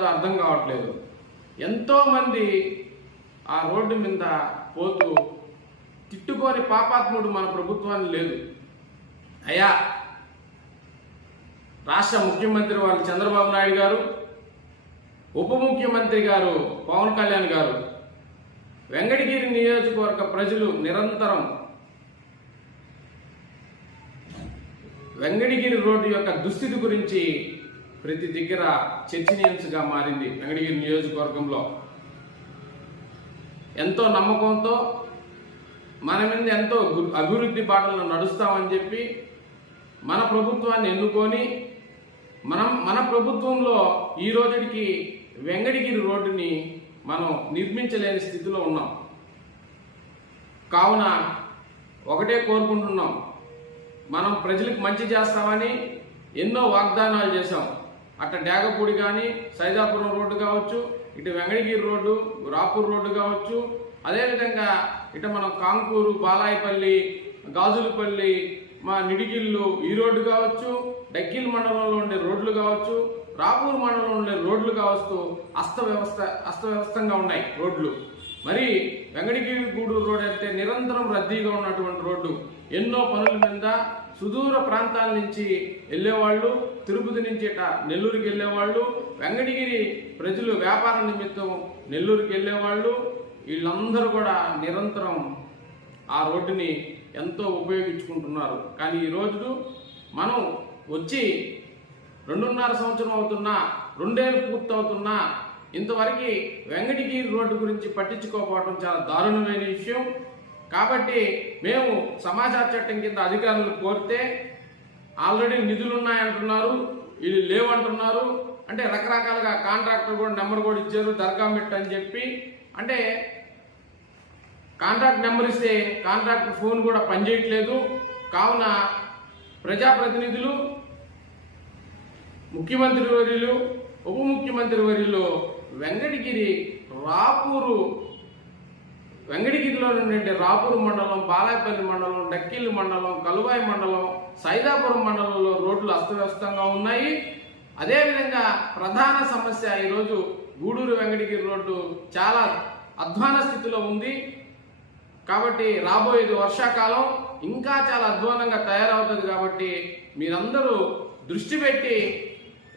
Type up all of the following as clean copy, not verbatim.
కాదో అర్థం కావట్లేదు. ఎంతోమంది ఆ రోడ్డు మీద పోతూ తిట్టుకోని పాపాత్ముడు మన ప్రభుత్వాన్ని లేదు. అయ్యా, రాష్ట్ర ముఖ్యమంత్రి వాళ్ళు చంద్రబాబు నాయుడు గారు, ఉప ముఖ్యమంత్రి గారు పవన్ కళ్యాణ్ గారు, వెంకటగిరి నియోజకవర్గ ప్రజలు నిరంతరం వెంకటగిరి రోడ్డు యొక్క దుస్థితి గురించి ప్రతి దగ్గర చర్చనీయాంశంగా మారింది. వెంకటగిరి నియోజకవర్గంలో ఎంతో నమ్మకంతో మన మీద ఎంతో అభివృద్ధి బాటలో నడుస్తామని చెప్పి మన ప్రభుత్వాన్ని ఎన్నుకొని మన ప్రభుత్వంలో ఈ రోజుకి వెంకటగిరి రోడ్డుని మనం నిర్మించలేని స్థితిలో ఉన్నాం. కావున ఒకటే కోరుకుంటున్నాం, మనం ప్రజలకు మంచి చేస్తామని ఎన్నో వాగ్దానాలు చేశాం. అట్ట డేగపూడి కానీ సైదాపురం రోడ్డు కావచ్చు, ఇటు వెంకటగిరి రోడ్డు, రాపూర్ రోడ్డు కావచ్చు, అదేవిధంగా ఇటు మనం కాంకూరు, బాలాయపల్లి, గాజులపల్లి, మా నిడిగిళ్ళు ఈ రోడ్డు కావచ్చు, డక్కిల్ మండలంలో ఉండే రోడ్లు కావచ్చు, రాపూర్ మండలంలో ఉండే రోడ్లు కావచ్చు, అస్తవ్యవస్థంగా ఉన్నాయి రోడ్లు. మరి వెంకటగిరి గూడూరు రోడ్ అయితే నిరంతరం రద్దీగా ఉన్నటువంటి రోడ్డు. ఎన్నో పనుల మీద సుదూర ప్రాంతాల నుంచి వెళ్ళేవాళ్ళు, తిరుపతి నుంచి ఇట నెల్లూరుకి వెళ్ళేవాళ్ళు, వెంకటగిరి ప్రజలు వ్యాపార నిమిత్తం నెల్లూరుకి వెళ్ళేవాళ్ళు, వీళ్ళందరూ కూడా నిరంతరం ఆ రోడ్డుని ఎంతో ఉపయోగించుకుంటున్నారు. కానీ ఈరోజు మనం వచ్చి 2.5 సంవత్సరం అవుతున్నా, 2 ఏళ్ళు పూర్తవుతున్నా ఇంతవరకు వెంకటగిరి రోడ్డు గురించి పట్టించుకోకపోవడం చాలా దారుణమైన విషయం. కాబట్టి మేము సమాచార చట్టం కింద అధికారులు కోరితే ఆల్రెడీ నిధులు ఉన్నాయంటున్నారు, వీళ్ళు లేవంటున్నారు. అంటే రకరకాలుగా కాంట్రాక్టర్ కూడా నెంబర్ కూడా ఇచ్చారు, దర్గా మెట్ అని చెప్పి. అంటే కాంట్రాక్ట్ నెంబర్ ఇస్తే కాంట్రాక్టర్ ఫోన్ కూడా పనిచేయట్లేదు. కావున ప్రజాప్రతినిధులు, ముఖ్యమంత్రి వర్యులు, ఉప ముఖ్యమంత్రి వర్యులు వెంకటగిరిలో నుండి రాపూర్ మండలం, బాలాయపల్లి మండలం, డక్కిల్ మండలం, కలువాయి మండలం, సైదాపురం మండలంలో రోడ్లు అస్తవ్యస్తంగా ఉన్నాయి. అదేవిధంగా ప్రధాన సమస్య ఈరోజు గూడూరు వెంకటగిరి రోడ్డు చాలా అధ్వాన స్థితిలో ఉంది. కాబట్టి రాబోయేది వర్షాకాలం ఇంకా చాలా అధ్వానంగా తయారవుతుంది. కాబట్టి మీరందరూ దృష్టి పెట్టి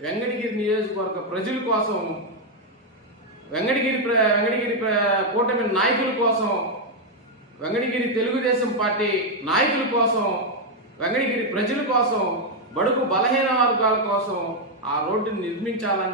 వెంకటగిరి నియోజకవర్గ ప్రజల కోసం, వెంకటగిరి కూటమి నాయకుల కోసం, వెంకటగిరి తెలుగుదేశం పార్టీ నాయకుల కోసం, వెంకటగిరి ప్రజల కోసం, బడుగు బలహీన వర్గాల కోసం ఆ రోడ్డుని నిర్మించాలని